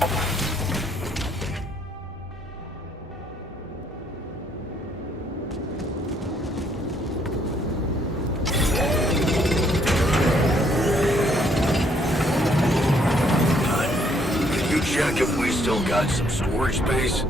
Check if we still got some storage space.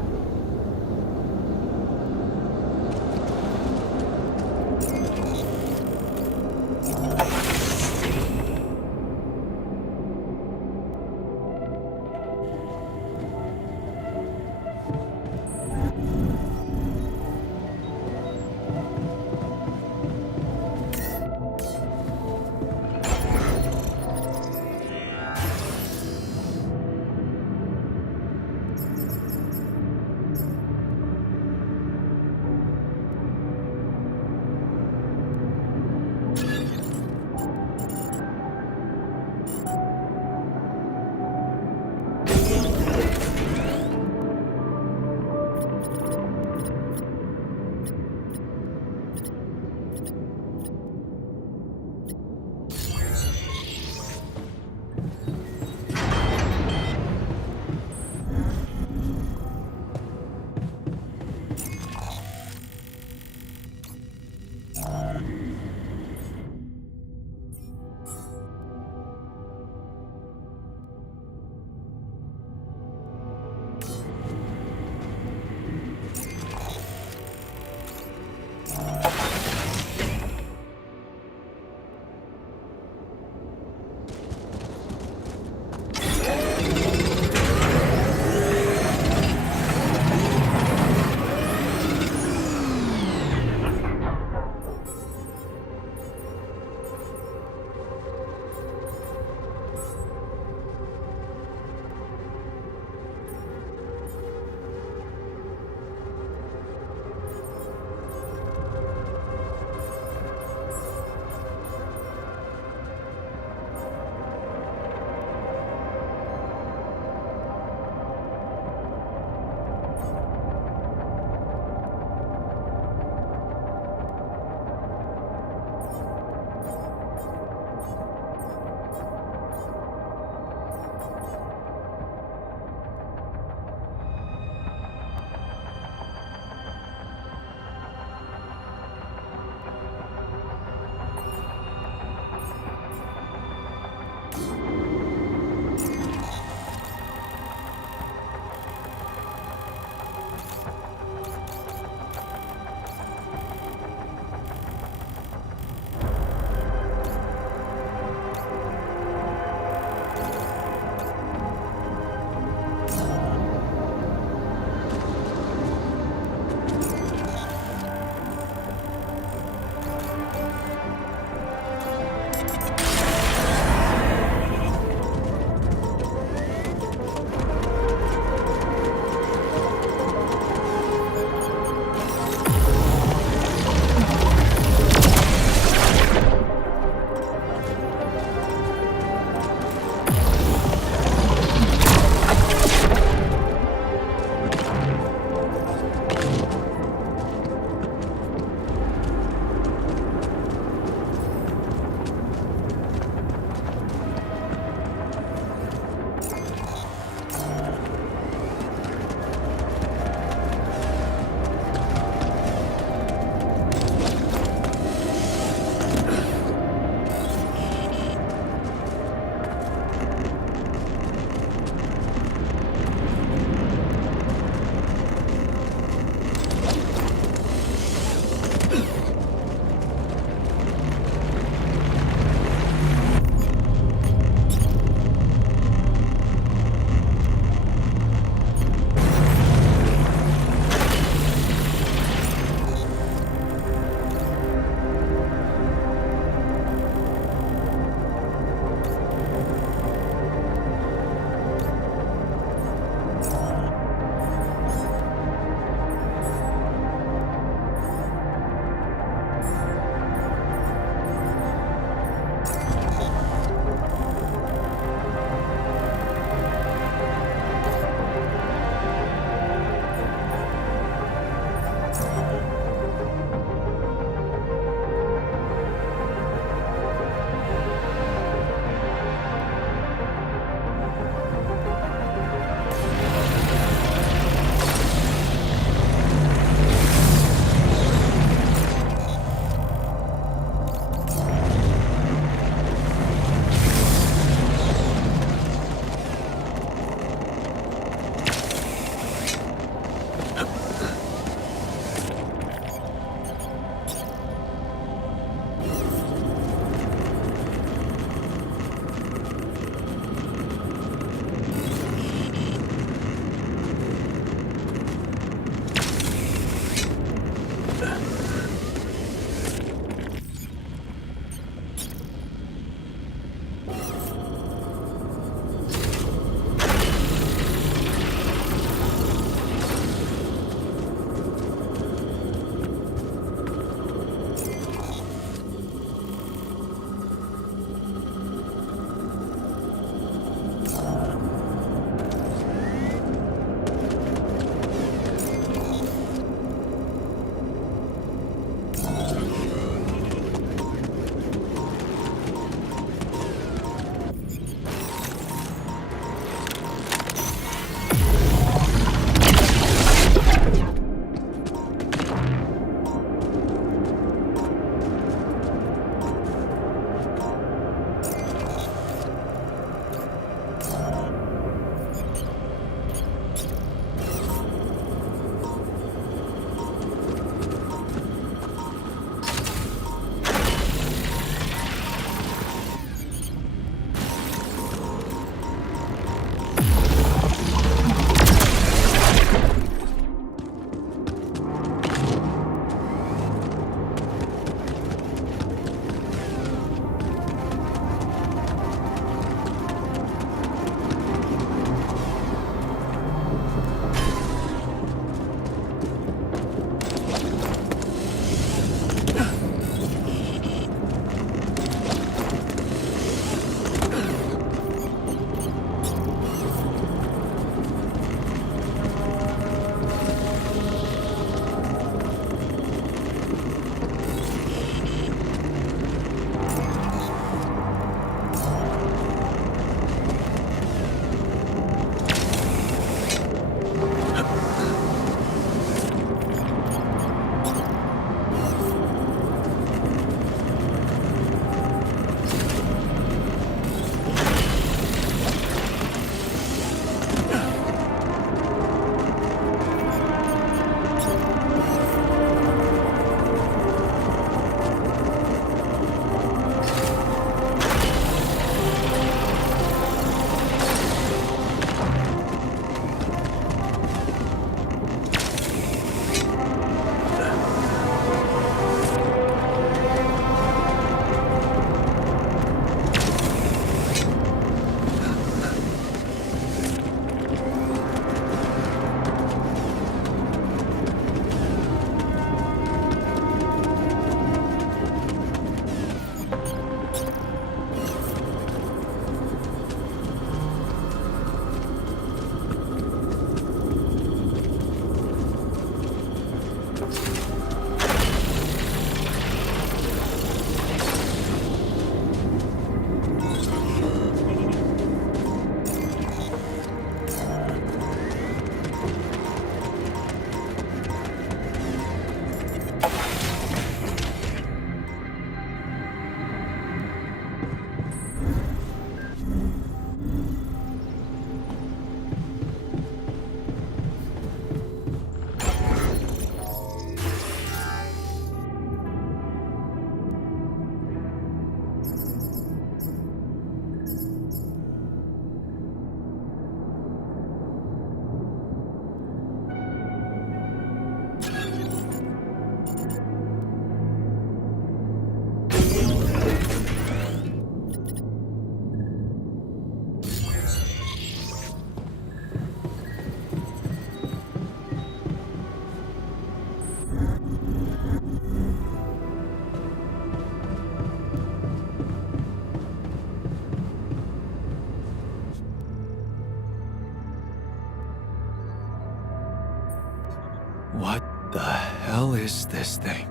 What the hell is this thing?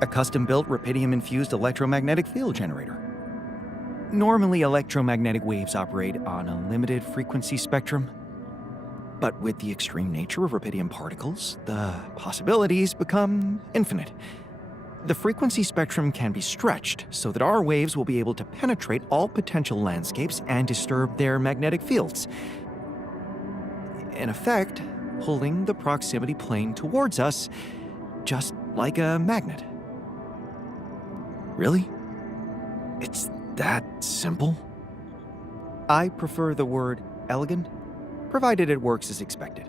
A custom-built rubidium-infused electromagnetic field generator. Normally, electromagnetic waves operate on a limited frequency spectrum. But with the extreme nature of rubidium particles, the possibilities become infinite. The frequency spectrum can be stretched so that our waves will be able to penetrate all potential landscapes and disturb their magnetic fields. In effect, pulling the proximity plane towards us, just like a magnet. Really? It's that simple? I prefer the word elegant, provided it works as expected.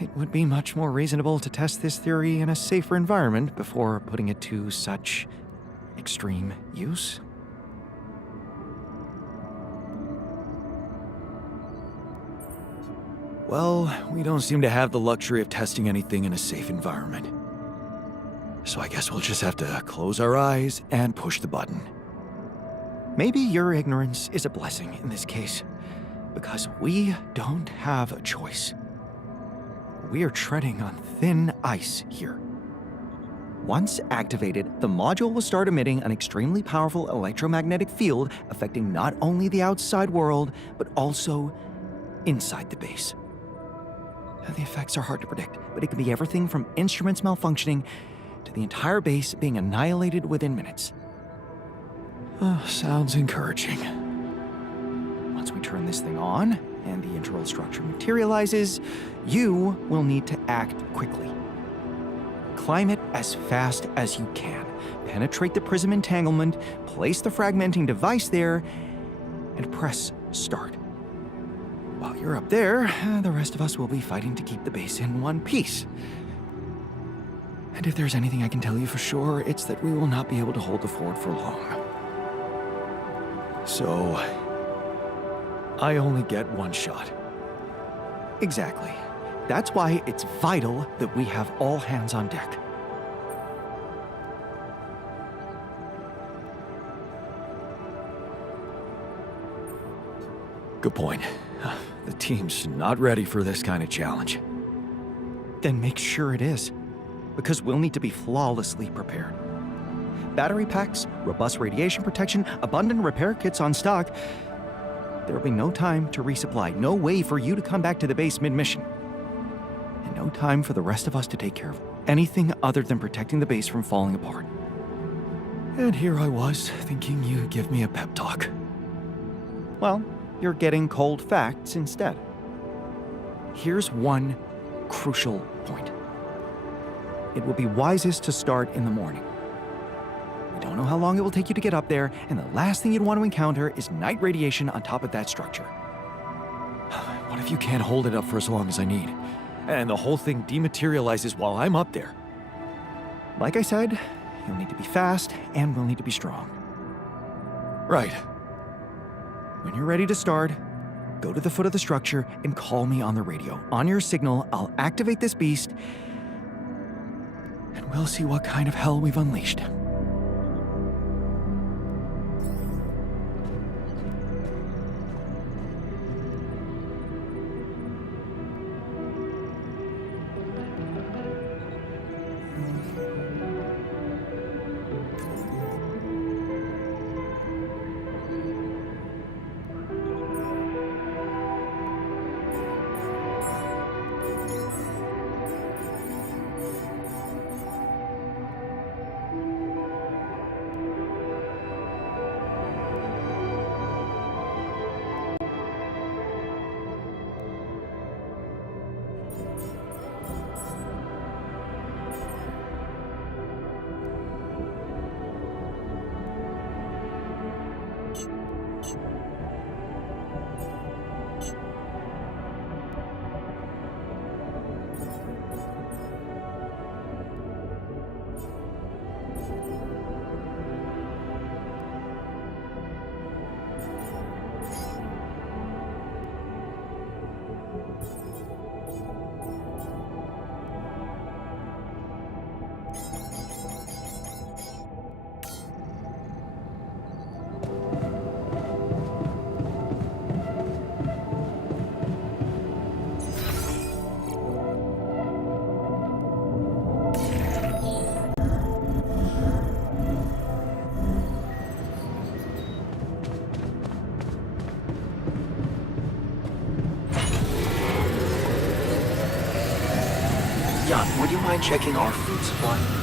It would be much more reasonable to test this theory in a safer environment before putting it to such extreme use. Well, we don't seem to have the luxury of testing anything in a safe environment. So I guess we'll just have to close our eyes and push the button. Maybe your ignorance is a blessing in this case, because we don't have a choice. We are treading on thin ice here. Once activated, the module will start emitting an extremely powerful electromagnetic field affecting not only the outside world, but also inside the base. Now, the effects are hard to predict, but it can be everything from instruments malfunctioning to the entire base being annihilated within minutes. Sounds encouraging. Once we turn this thing on, and the internal structure materializes, you will need to act quickly. Climb it as fast as you can. Penetrate the prism entanglement, place the fragmenting device there, and press start. While you're up there, the rest of us will be fighting to keep the base in one piece. And if there's anything I can tell you for sure, it's that we will not be able to hold the fort for long. So, I only get one shot. Exactly. That's why it's vital that we have all hands on deck. Good point. The team's not ready for this kind of challenge. Then make sure it is, because we'll need to be flawlessly prepared. Battery packs, robust radiation protection, abundant repair kits on stock. There will be no time to resupply, no way for you to come back to the base mid-mission. And no time for the rest of us to take care of anything other than protecting the base from falling apart. And here I was, thinking you'd give me a pep talk. Well, you're getting cold facts instead. Here's one crucial point. It will be wisest to start in the morning. We don't know how long it will take you to get up there, and the last thing you'd want to encounter is night radiation on top of that structure. What if you can't hold it up for as long as I need, and the whole thing dematerializes while I'm up there? Like I said, you'll need to be fast, and we'll need to be strong. Right. When you're ready to start, go to the foot of the structure and call me on the radio. On your signal, I'll activate this beast, and we'll see what kind of hell we've unleashed. Jan, would you mind checking our food supply?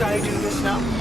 Should I do this now?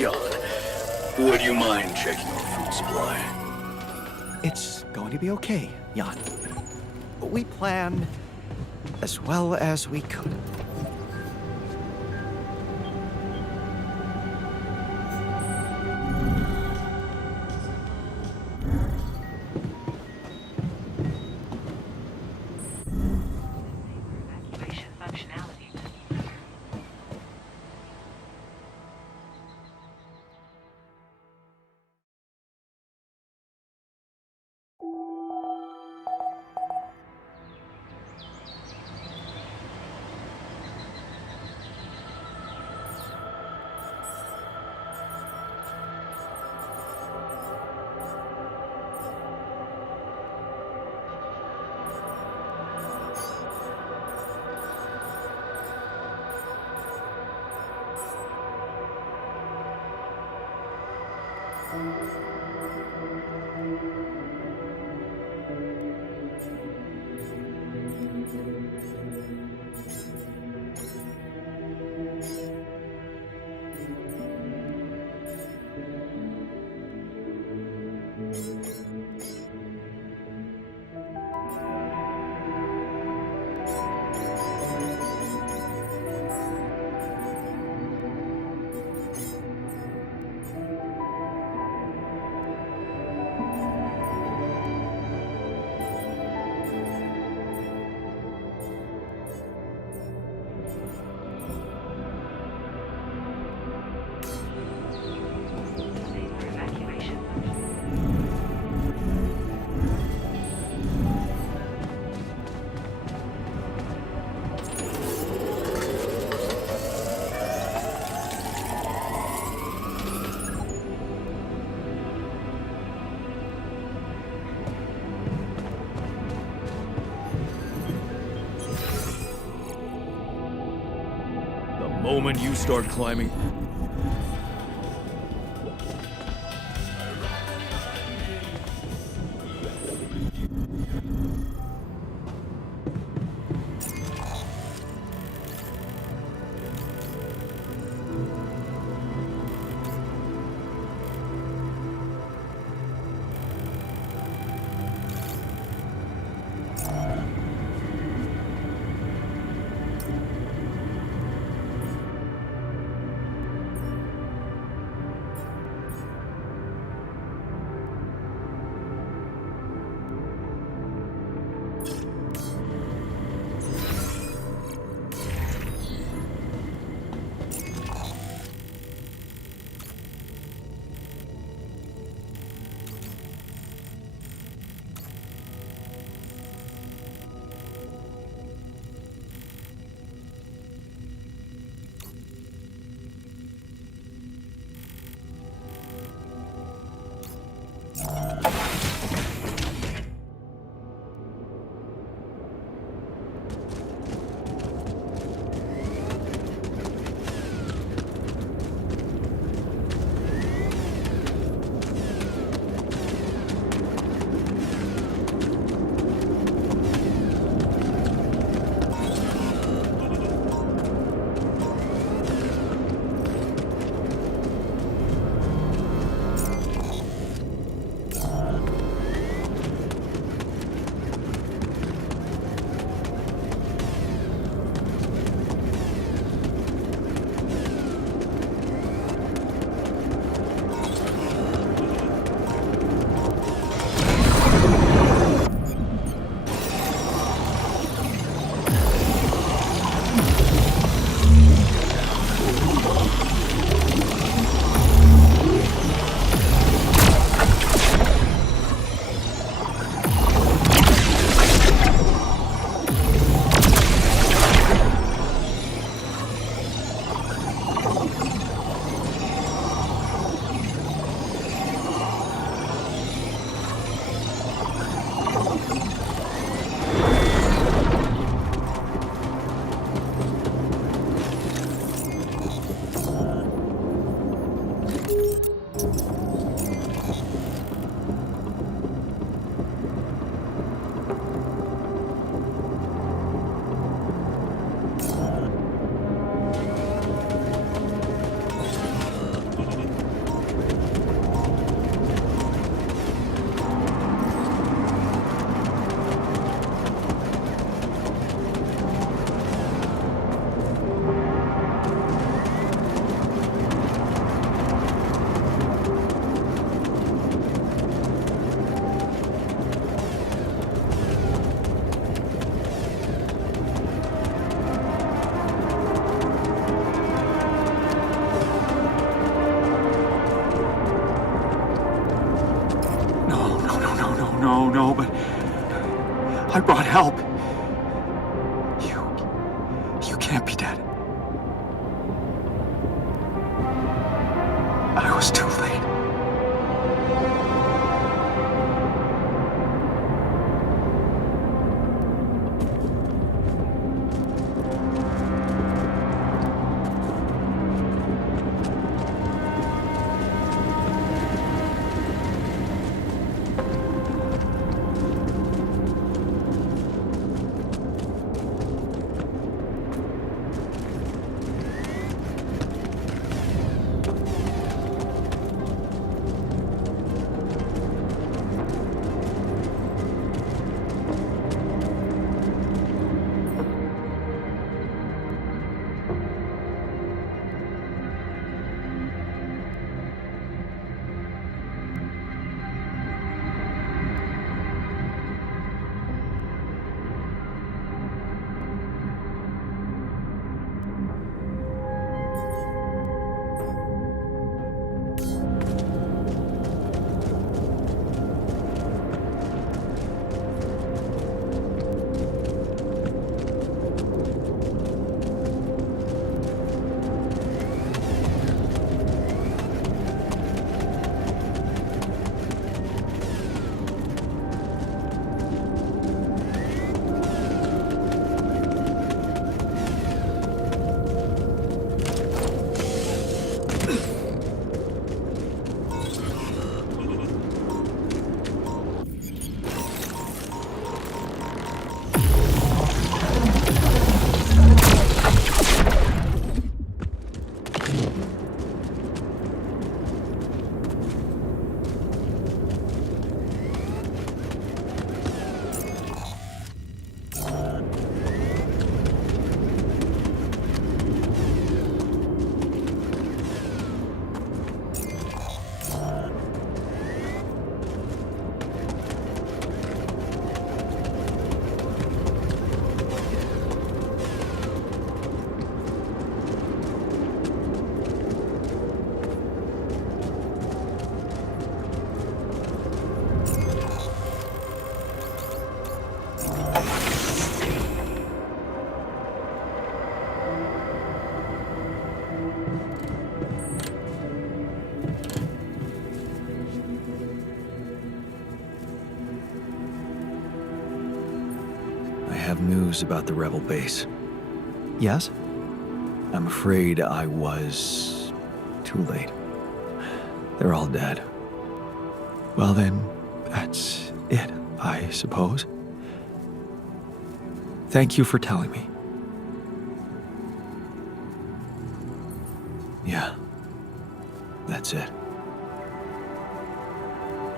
Yawn. Would you mind checking our food supply? It's going to be okay, Jan. We planned as well as we could. The moment you start climbing... No, but I brought help. You can't be dead. I was too late. Have news about the rebel base. Yes? I'm afraid I was too late. They're all dead. Well then, that's it, I suppose. Thank you for telling me. Yeah, that's it.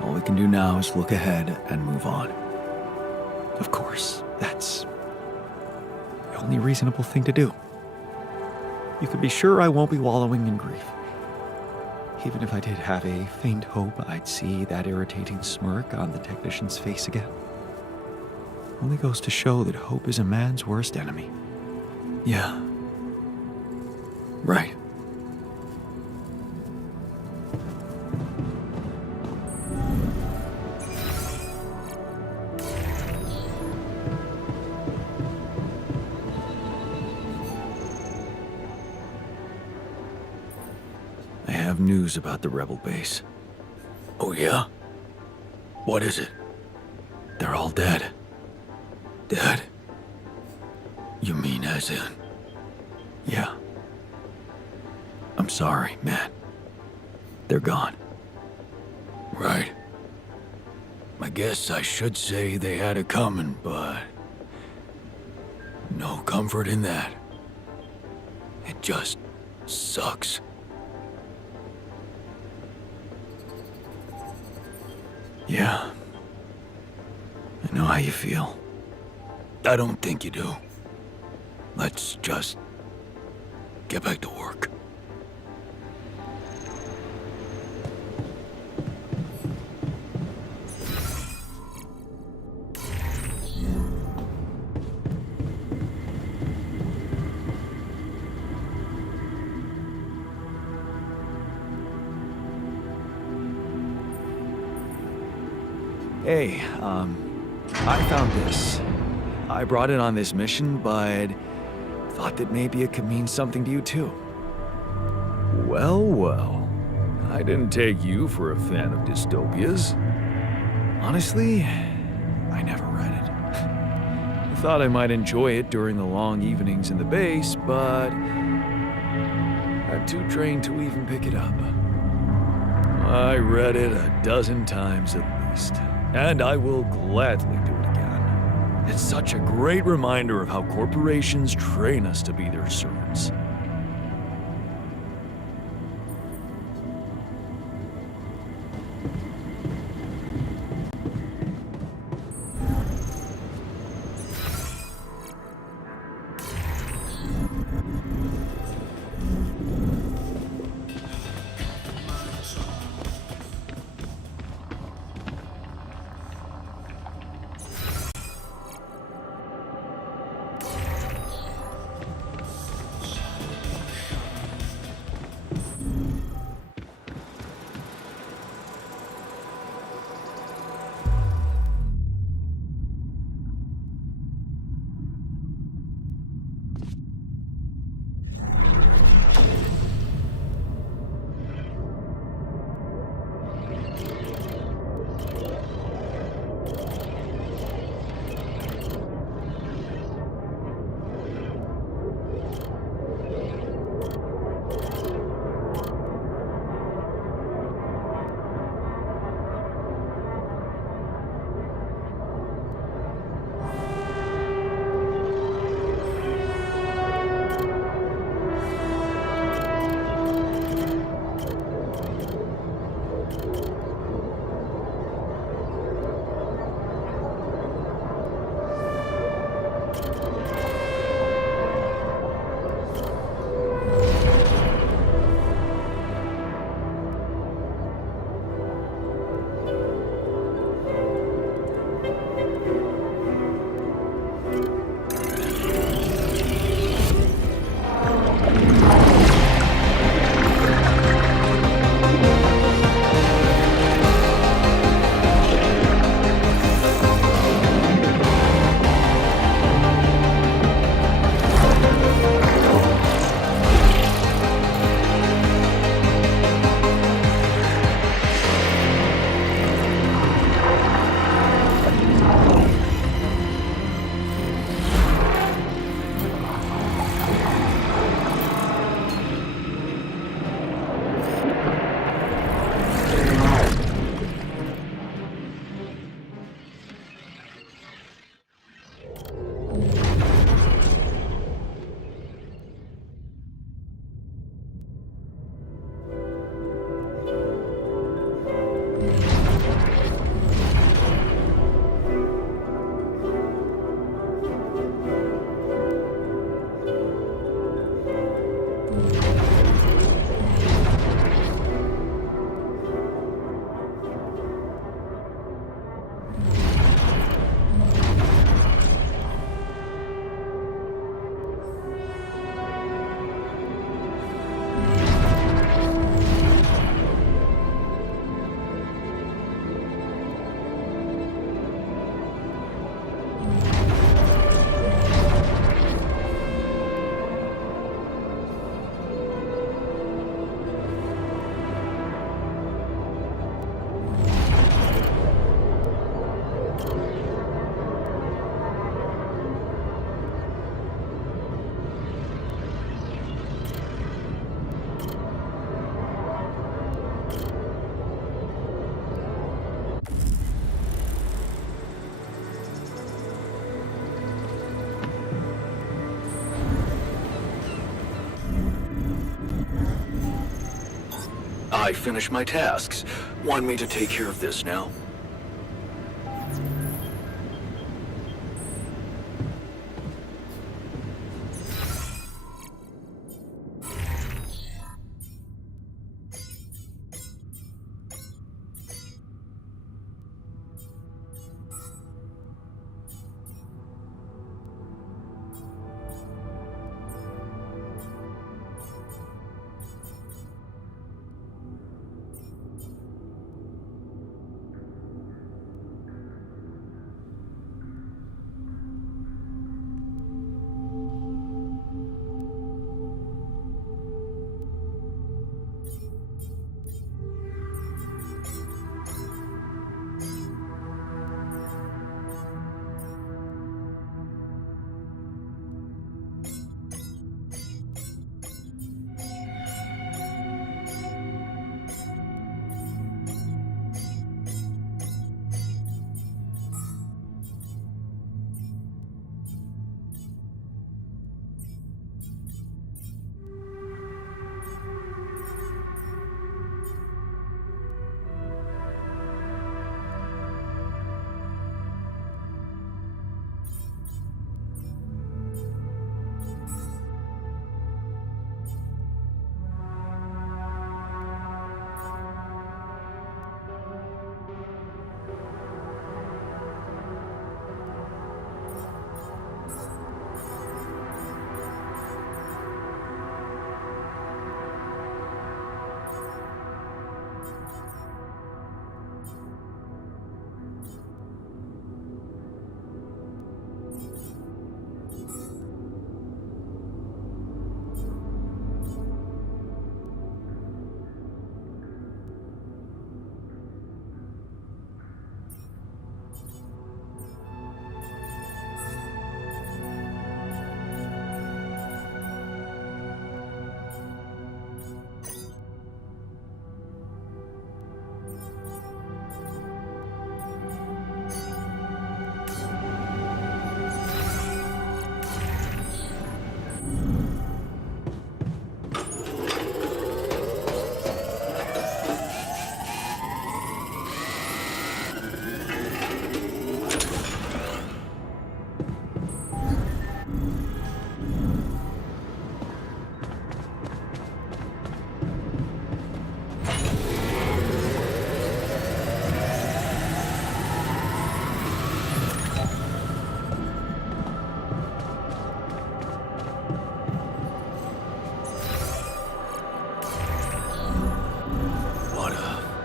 All we can do now is look ahead and move on. Of course, that's the only reasonable thing to do. You can be sure I won't be wallowing in grief. Even if I did have a faint hope I'd see that irritating smirk on the technician's face again. Only goes to show that hope is a man's worst enemy. Yeah. Right. News about the rebel base. Oh yeah? What is it? They're all dead. Dead? You mean as in? Yeah. I'm sorry, man. They're gone. Right. I guess I should say they had it coming, but no comfort in that. It just sucks. Yeah. I know how you feel. I don't think you do. Let's just get back to work. Hey, I found this. I brought it on this mission, but thought that maybe it could mean something to you too. Well, well. I didn't take you for a fan of dystopias. Honestly, I never read it. I thought I might enjoy it during the long evenings in the base, but I'm too drained to even pick it up. I read it a dozen times at least, and I will gladly do it again. It's such a great reminder of how corporations train us to be their servants. I finished my tasks. Want me to take care of this now?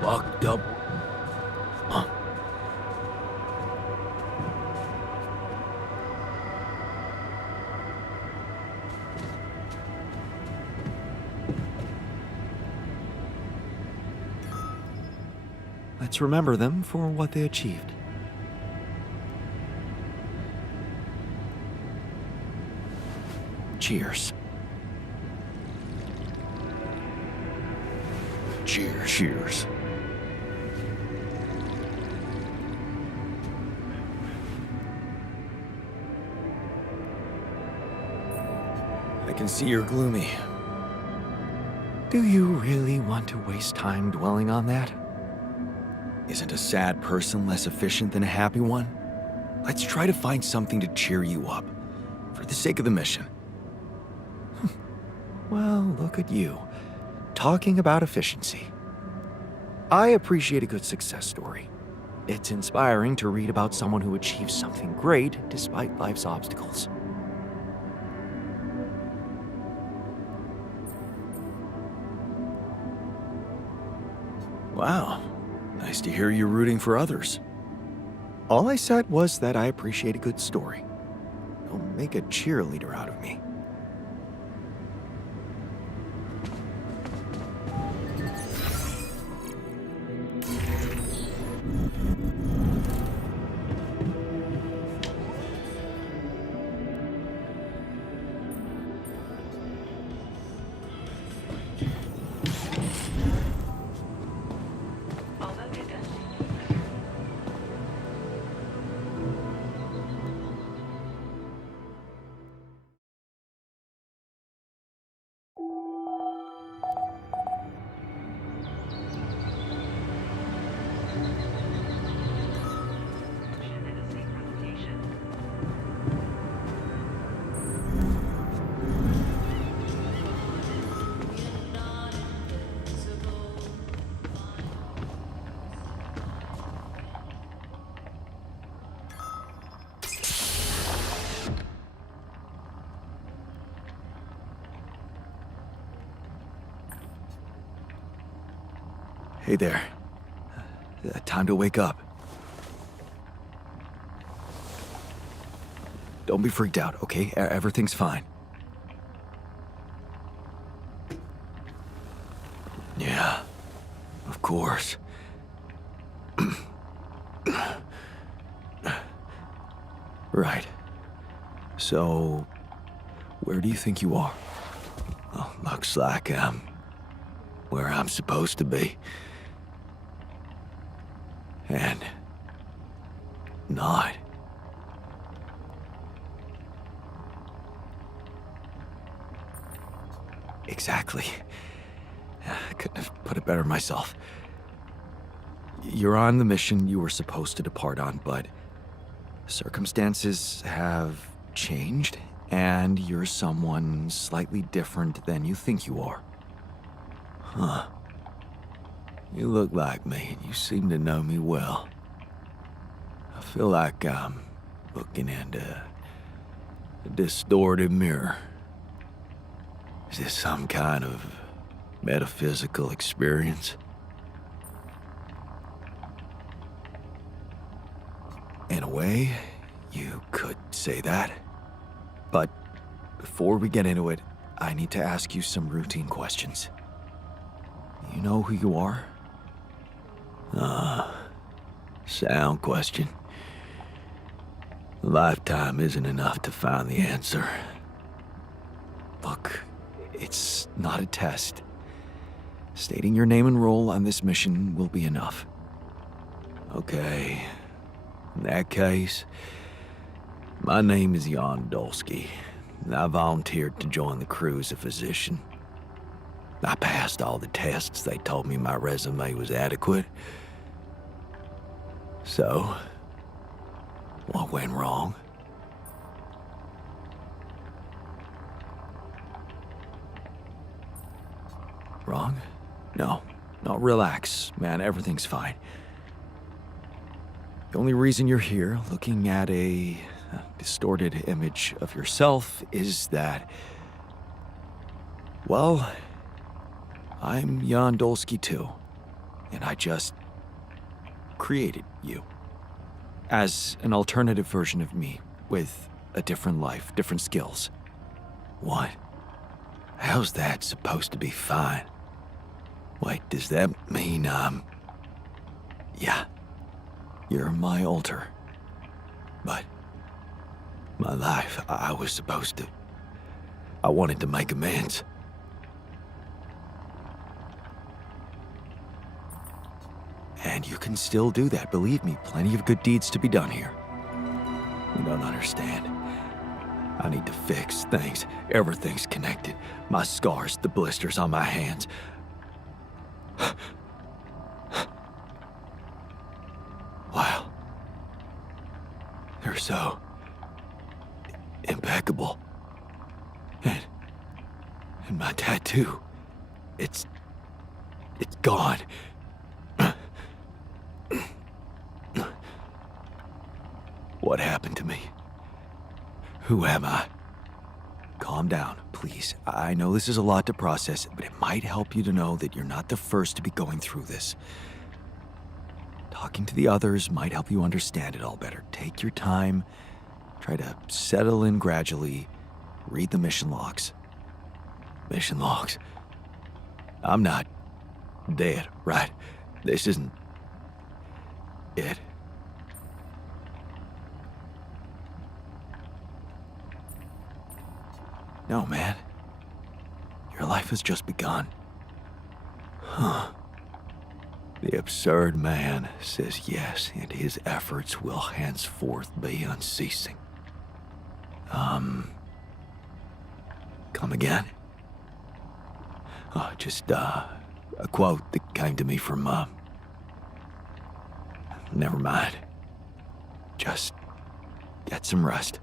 Locked up? Huh? Let's remember them for what they achieved. Cheers. Cheers. Cheers. I can see you're gloomy. Do you really want to waste time dwelling on that? Isn't a sad person less efficient than a happy one? Let's try to find something to cheer you up, for the sake of the mission. Well, look at you, talking about efficiency. I appreciate a good success story. It's inspiring to read about someone who achieves something great despite life's obstacles. Wow, nice to hear you're rooting for others. All I said was that I appreciate a good story. Don't make a cheerleader out of me. Hey there. Time to wake up. Don't be freaked out, okay? Everything's fine. Yeah, of course. Right. So, where do you think you are? Well, looks like I'm where I'm supposed to be. And not. Exactly. I couldn't have put it better myself. You're on the mission you were supposed to depart on, but circumstances have changed, and you're someone slightly different than you think you are. Huh. You look like me, and you seem to know me well. I feel like I'm looking into a distorted mirror. Is this some kind of metaphysical experience? In a way, you could say that. But before we get into it, I need to ask you some routine questions. You know who you are? Sound question. A lifetime isn't enough to find the answer. Look, it's not a test. Stating your name and role on this mission will be enough. Okay. In that case, my name is Yan Dольский, and I volunteered to join the crew as a physician. I passed all the tests. They told me my resume was adequate. So, what went wrong? Wrong? No, relax, man, everything's fine. The only reason you're here, looking at a distorted image of yourself, is that, well, I'm Yan Dольский too. and I just created you as an alternative version of me with a different life, different skills. What? How's that supposed to be fine? Wait, does that mean Yeah, you're my alter. But my life, I was supposed to... I wanted to make amends. And you can still do that, believe me. Plenty of good deeds to be done here. You don't understand. I need to fix things. Everything's connected. My scars, the blisters on my hands. Wow. They're so... impeccable. And my tattoo. It's gone. What happened to me? Who am I? Calm down, please. I know this is a lot to process, but it might help you to know that you're not the first to be going through this. Talking to the others might help you understand it all better. Take your time. Try to settle in gradually. Read the mission logs. Mission logs? I'm not dead, right? This isn't... it. No, man. Your life has just begun. Huh. The absurd man says yes, and his efforts will henceforth be unceasing. Come again? Just a quote that came to me from, never mind. Just get some rest.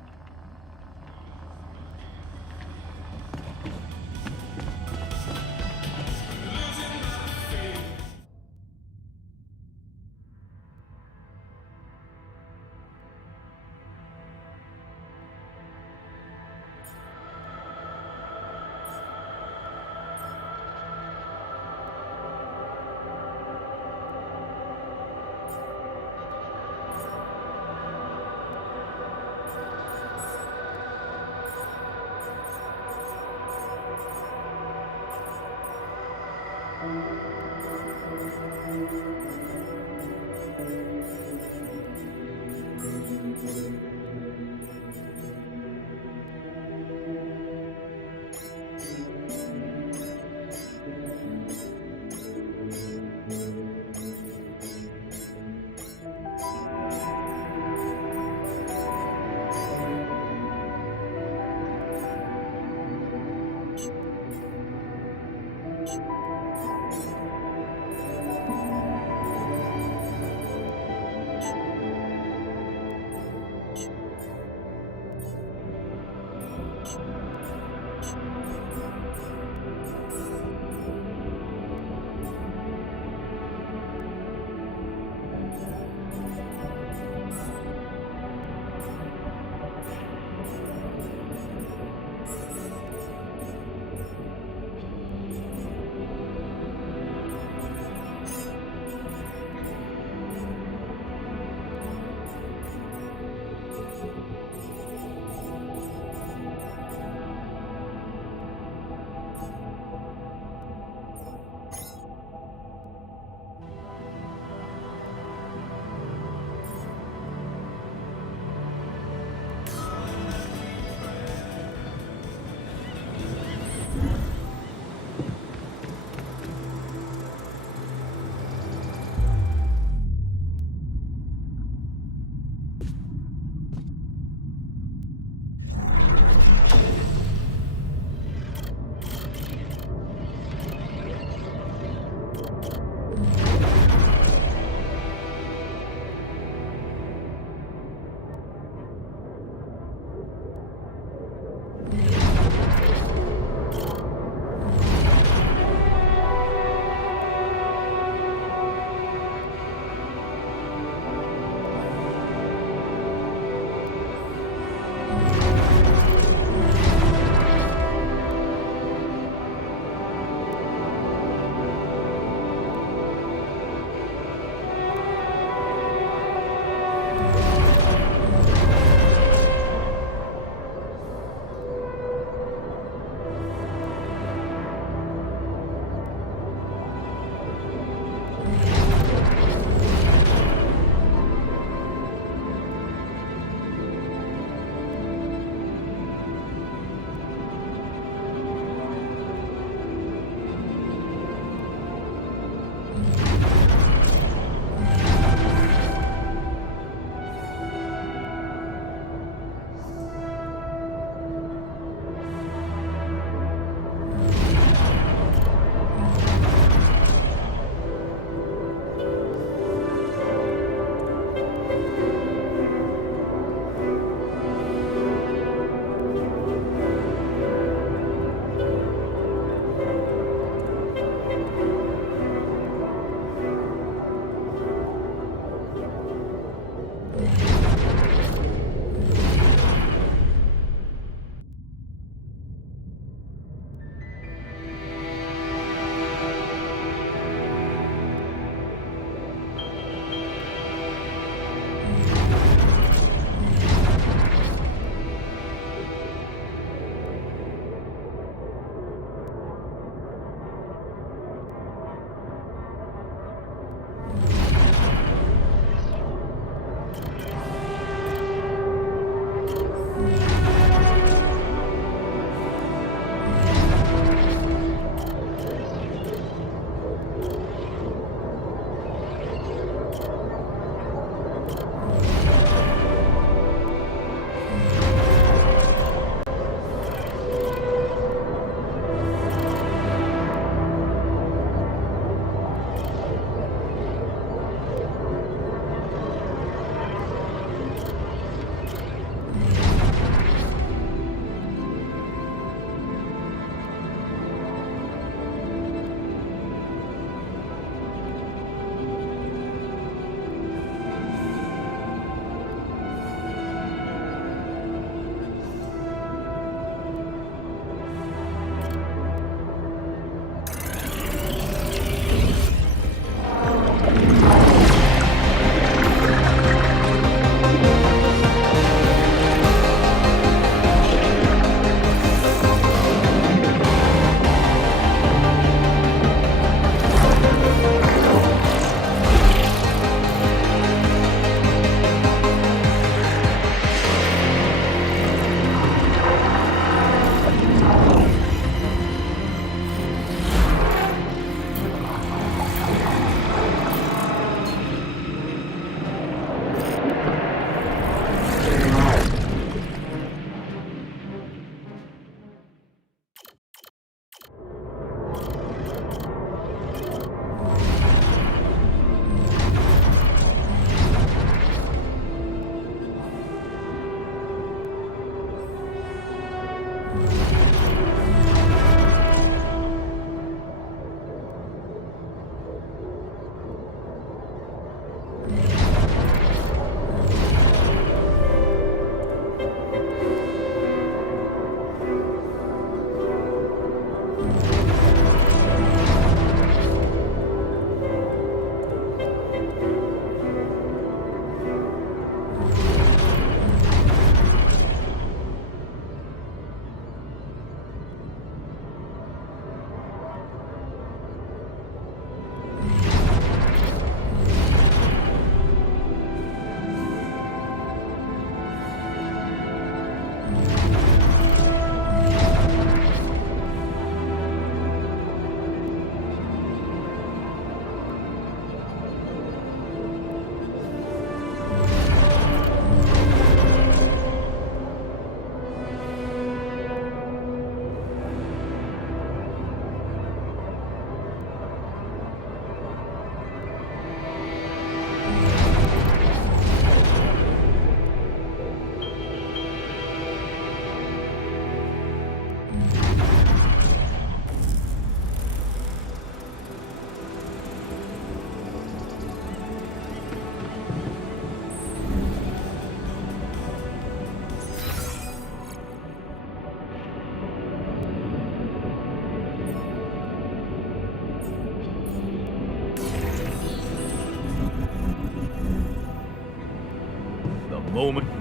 moment.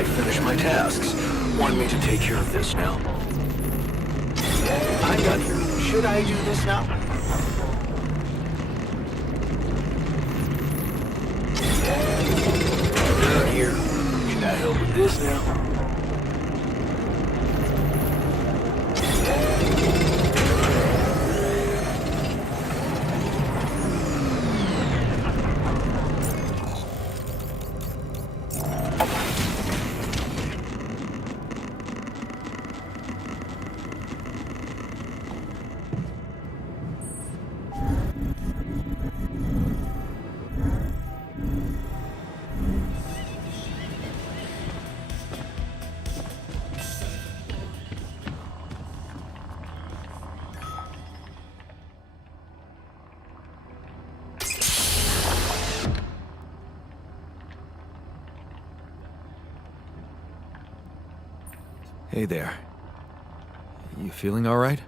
I finished my tasks. Want me to take care of this now? I got here. Should I do this now? Down here. Should I help with this now? Hey there. You feeling all right?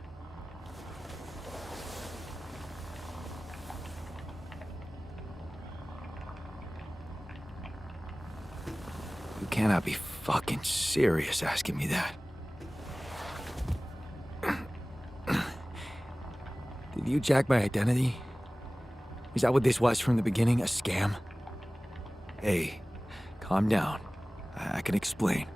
You cannot be fucking serious asking me that. Did you jack my identity? Is that what this was from the beginning? A scam? Hey, calm down. I can explain.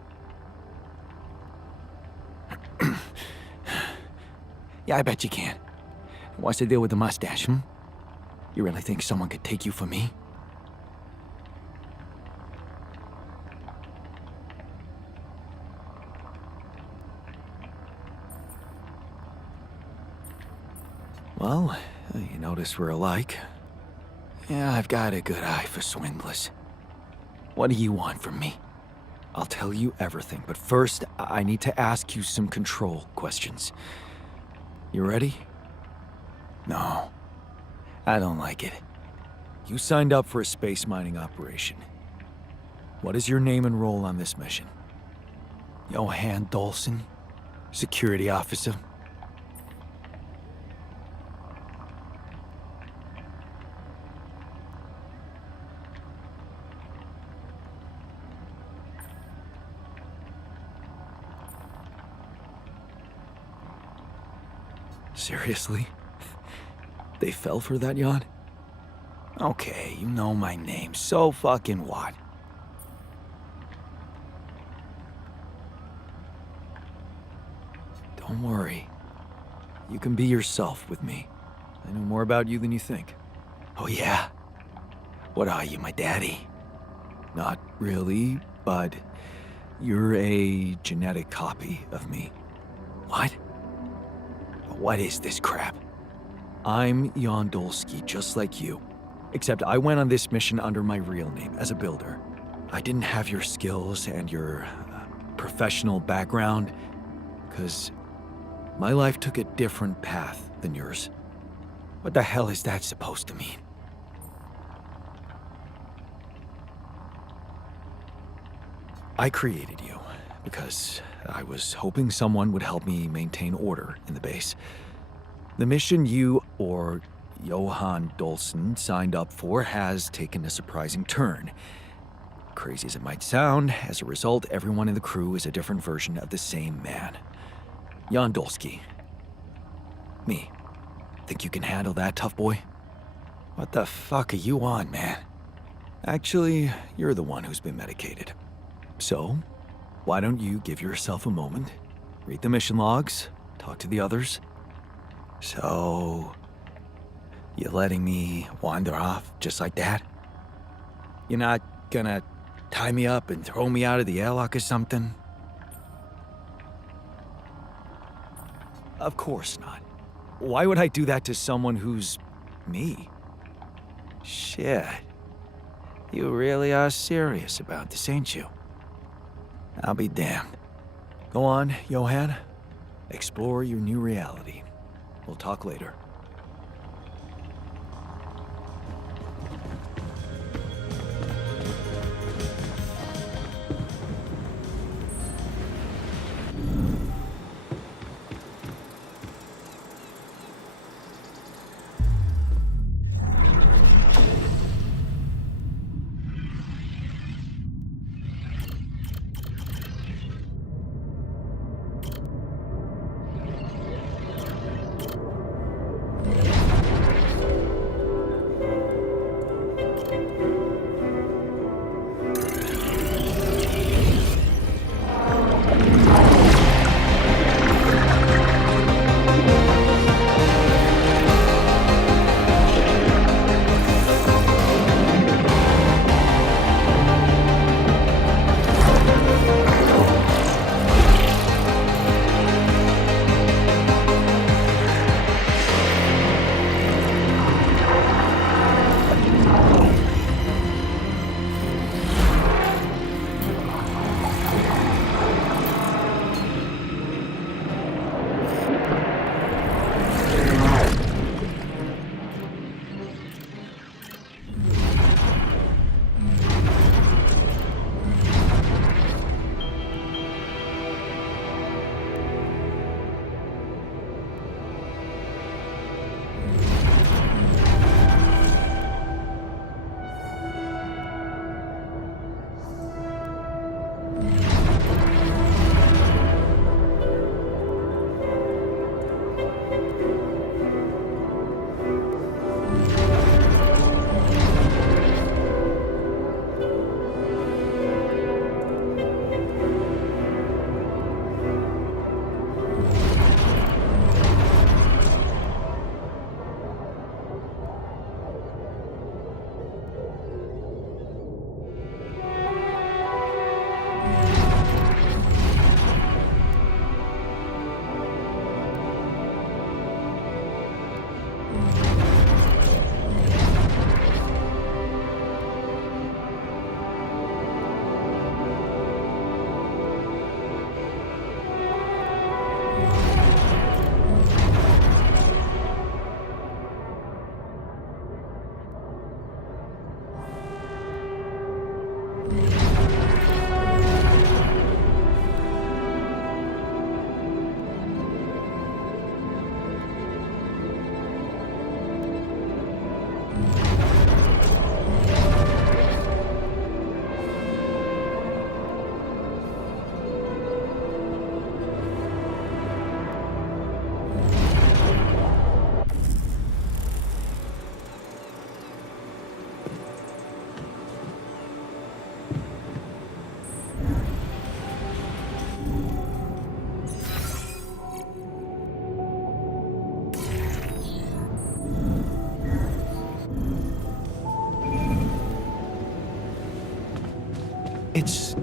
Yeah, I bet you can. What's the deal with the mustache, hmm? You really think someone could take you for me? Well, you notice we're alike. Yeah, I've got a good eye for swindlers. What do you want from me? I'll tell you everything, but first, I need to ask you some control questions. You ready? No. I don't like it. You signed up for a space mining operation. What is your name and role on this mission? Yain Dольский, security officer. Seriously? They fell for that yacht? Okay, you know my name, so fucking what? Don't worry. You can be yourself with me. I know more about you than you think. Oh yeah? What are you, my daddy? Not really, but you're a genetic copy of me. What? What is this crap? I'm Yain Dольский, just like you. Except I went on this mission under my real name, as a builder. I didn't have your skills and your professional background, because my life took a different path than yours. What the hell is that supposed to mean? I created you because I was hoping someone would help me maintain order in the base. The mission you, or Yain Dольский, signed up for has taken a surprising turn. Crazy as it might sound, as a result, everyone in the crew is a different version of the same man. Yain Dольский. Me. Think you can handle that, tough boy? What the fuck are you on, man? Actually, you're the one who's been medicated. So, why don't you give yourself a moment, read the mission logs, talk to the others? So, you letting me wander off just like that? You're not gonna tie me up and throw me out of the airlock or something? Of course not. Why would I do that to someone who's me? Shit. You really are serious about this, ain't you? I'll be damned. Go on, Yain. Explore your new reality. We'll talk later.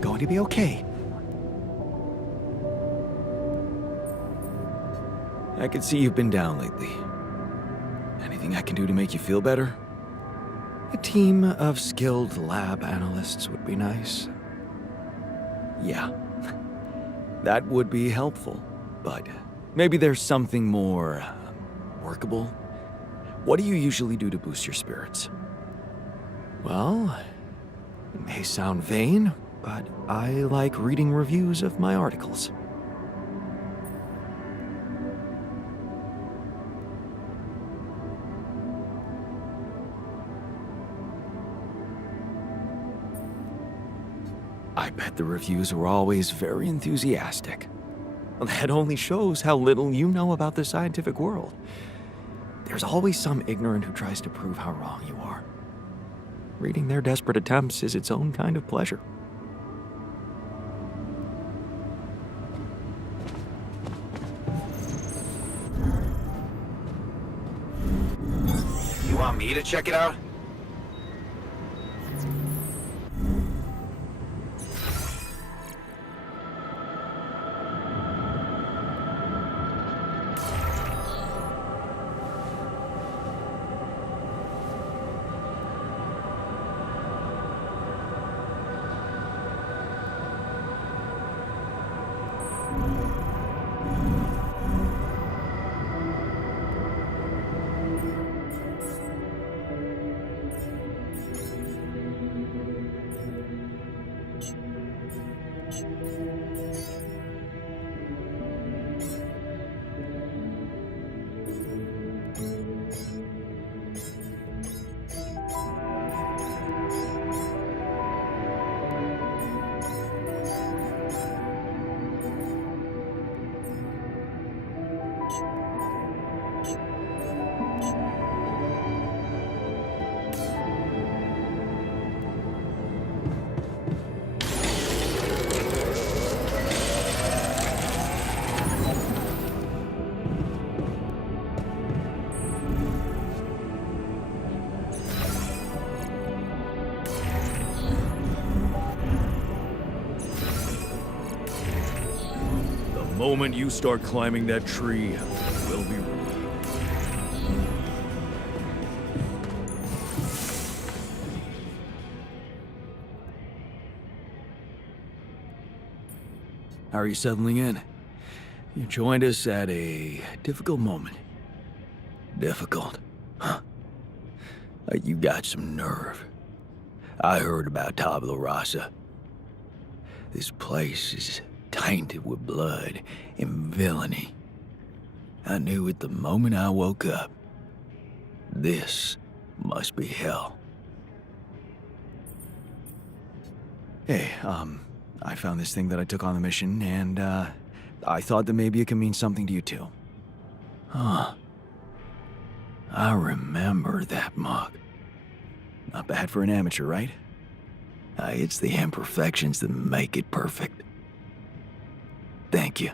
going to be okay. I can see you've been down lately. Anything I can do to make you feel better? A team of skilled lab analysts would be nice. Yeah, that would be helpful, but maybe there's something more workable. What do you usually do to boost your spirits? Well, it may sound vain, but I like reading reviews of my articles. I bet the reviews were always very enthusiastic. That only shows how little you know about the scientific world. There's always some ignorant who tries to prove how wrong you are. Reading their desperate attempts is its own kind of pleasure. You want me to check it out? The moment you start climbing that tree, will be ruined. How are you settling in? You joined us at a difficult moment. Difficult? Huh. You got some nerve. I heard about Tabula Rasa. This place is tainted with blood and villainy. I knew it the moment I woke up. This must be hell. Hey, I found this thing that I took on the mission, and, I thought that maybe it could mean something to you too. Huh. I remember that mug. Not bad for an amateur, right? It's the imperfections that make it perfect. Thank you.